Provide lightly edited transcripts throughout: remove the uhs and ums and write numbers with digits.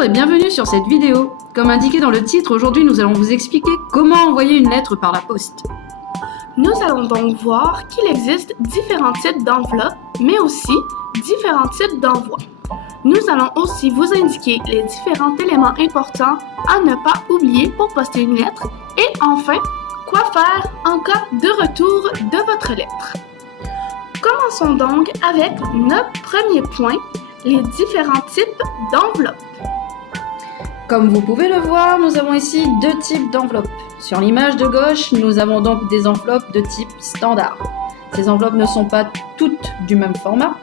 Bonjour et bienvenue sur cette vidéo. Comme indiqué dans le titre, aujourd'hui nous allons vous expliquer comment envoyer une lettre par la poste. Nous allons donc voir qu'il existe différents types d'enveloppes, mais aussi différents types d'envois. Nous allons aussi vous indiquer les différents éléments importants à ne pas oublier pour poster une lettre et enfin, quoi faire en cas de retour de votre lettre. Commençons donc avec notre premier point, les différents types d'enveloppes. Comme vous pouvez le voir, nous avons ici deux types d'enveloppes. Sur l'image de gauche, nous avons donc des enveloppes de type standard. Ces enveloppes ne sont pas toutes du même format.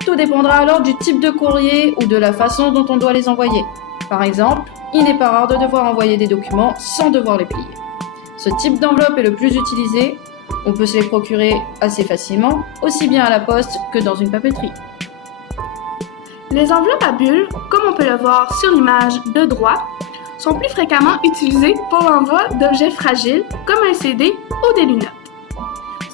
Tout dépendra alors du type de courrier ou de la façon dont on doit les envoyer. Par exemple, il n'est pas rare de devoir envoyer des documents sans devoir les plier. Ce type d'enveloppe est le plus utilisé. On peut se les procurer assez facilement, aussi bien à la poste que dans une papeterie. Les enveloppes à bulles, comme on peut le voir sur l'image de droite, sont plus fréquemment utilisées pour l'envoi d'objets fragiles comme un CD ou des lunettes.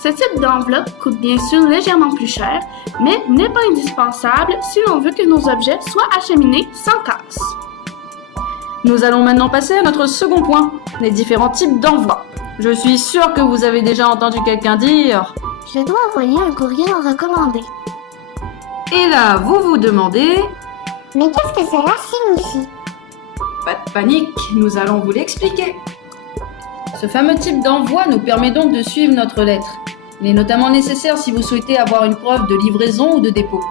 Ce type d'enveloppe coûte bien sûr légèrement plus cher, mais n'est pas indispensable si l'on veut que nos objets soient acheminés sans casse. Nous allons maintenant passer à notre second point, les différents types d'envoi. Je suis sûre que vous avez déjà entendu quelqu'un dire « Je dois envoyer un courrier non recommandé. » Et là, vous vous demandez « Mais qu'est-ce que cela signifie ?» Pas de panique, nous allons vous l'expliquer. Ce fameux type d'envoi nous permet donc de suivre notre lettre. Il est notamment nécessaire si vous souhaitez avoir une preuve de livraison ou de dépôt.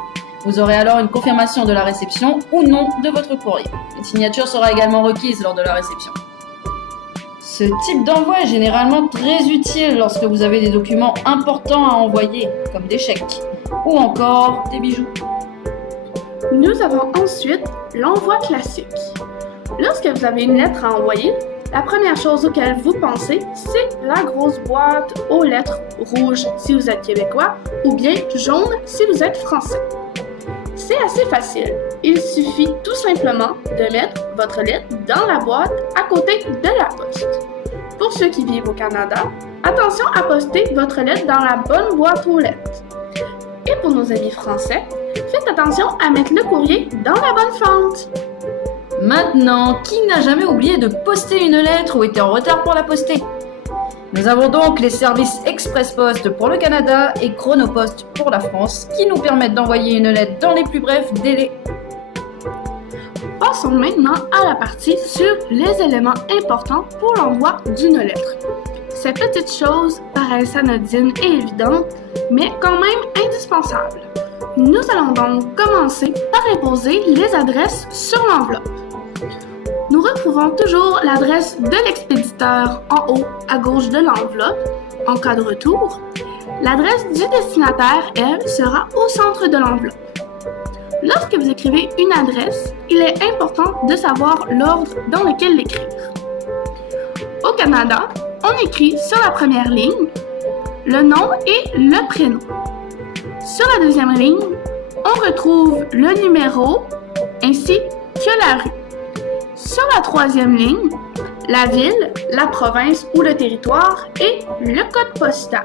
Vous aurez alors une confirmation de la réception ou non de votre courrier. Une signature sera également requise lors de la réception. Ce type d'envoi est généralement très utile lorsque vous avez des documents importants à envoyer, comme des chèques ou encore des bijoux. Nous avons ensuite l'envoi classique. Lorsque vous avez une lettre à envoyer, la première chose auquel vous pensez, c'est la grosse boîte aux lettres rouges si vous êtes québécois ou bien jaune si vous êtes français. C'est assez facile. Il suffit tout simplement de mettre votre lettre dans la boîte à côté de la poste. Pour ceux qui vivent au Canada, attention à poster votre lettre dans la bonne boîte aux lettres. Et pour nos amis français, faites attention à mettre le courrier dans la bonne fente. Maintenant, qui n'a jamais oublié de poster une lettre ou était en retard pour la poster? Nous avons donc les services Express Post pour le Canada et Chronopost pour la France qui nous permettent d'envoyer une lettre dans les plus brefs délais. Passons maintenant à la partie sur les éléments importants pour l'envoi d'une lettre. Ces petites choses paraissent anodines et évidentes, mais quand même indispensables. Nous allons donc commencer par imposer les adresses sur l'enveloppe. Nous retrouvons toujours l'adresse de l'expéditeur en haut à gauche de l'enveloppe en cas de retour. L'adresse du destinataire, elle, sera au centre de l'enveloppe. Lorsque vous écrivez une adresse, il est important de savoir l'ordre dans lequel l'écrire. Au Canada, on écrit sur la première ligne le nom et le prénom. Sur la deuxième ligne, on retrouve le numéro ainsi que la rue. Sur la troisième ligne, la ville, la province ou le territoire et le code postal.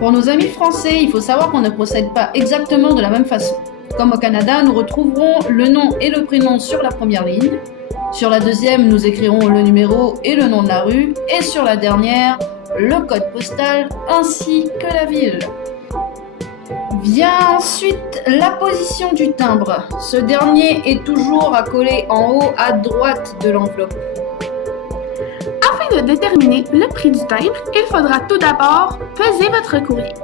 Pour nos amis français, il faut savoir qu'on ne procède pas exactement de la même façon. Comme au Canada, nous retrouverons le nom et le prénom sur la première ligne. Sur la deuxième, nous écrirons le numéro et le nom de la rue. Et sur la dernière, le code postal ainsi que la ville. Vient ensuite la position du timbre. Ce dernier est toujours à coller en haut à droite de l'enveloppe. Afin de déterminer le prix du timbre, il faudra tout d'abord peser votre courrier.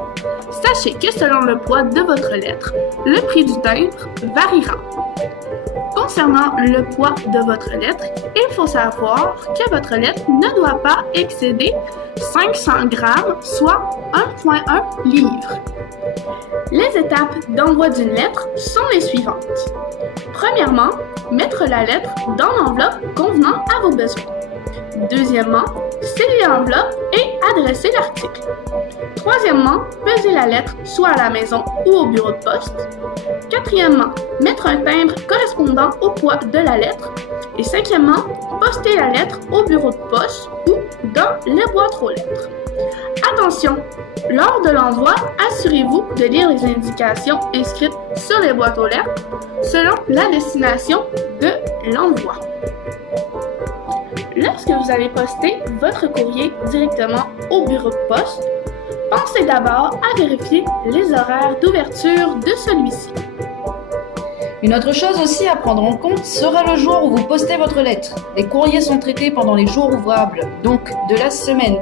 Sachez que selon le poids de votre lettre, le prix du timbre variera. Concernant le poids de votre lettre, il faut savoir que votre lettre ne doit pas excéder 500 grammes, soit 1,1 livre. Les étapes d'envoi d'une lettre sont les suivantes. Premièrement, mettre la lettre dans l'enveloppe convenant à vos besoins. Deuxièmement, sceller l'enveloppe et adresser l'article. Troisièmement, peser la lettre soit à la maison ou au bureau de poste. Quatrièmement, mettre un timbre correspondant au poids de la lettre. Et cinquièmement, postez la lettre au bureau de poste ou dans les boîtes aux lettres. Attention, lors de l'envoi, assurez-vous de lire les indications inscrites sur les boîtes aux lettres selon la destination de l'envoi. Lorsque vous allez poster votre courrier directement au bureau de poste, pensez d'abord à vérifier les horaires d'ouverture de celui-ci. Une autre chose aussi à prendre en compte sera le jour où vous postez votre lettre. Les courriers sont traités pendant les jours ouvrables, donc de la semaine.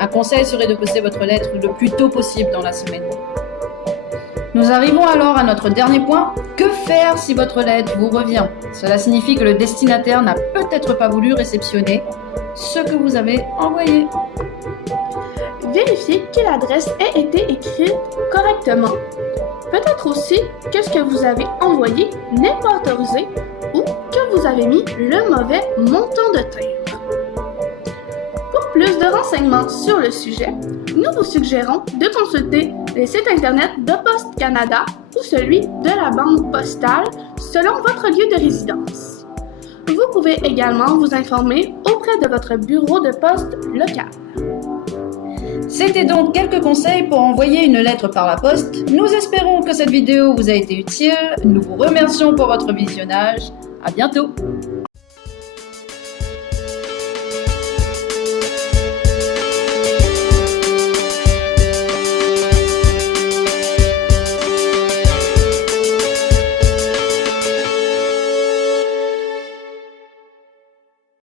Un conseil serait de poster votre lettre le plus tôt possible dans la semaine. Nous arrivons alors à notre dernier point. Que faire si votre lettre vous revient? Cela signifie que le destinataire n'a peut-être pas voulu réceptionner ce que vous avez envoyé. Vérifiez que l'adresse ait été écrite correctement. Peut-être aussi que ce que vous avez envoyé n'est pas autorisé ou que vous avez mis le mauvais montant de timbre. Pour plus de renseignements sur le sujet, nous vous suggérons de consulter les sites internet de Poste Canada ou celui de la Banque postale selon votre lieu de résidence. Vous pouvez également vous informer auprès de votre bureau de poste local. C'était donc quelques conseils pour envoyer une lettre par la poste. Nous espérons que cette vidéo vous a été utile. Nous vous remercions pour votre visionnage. À bientôt!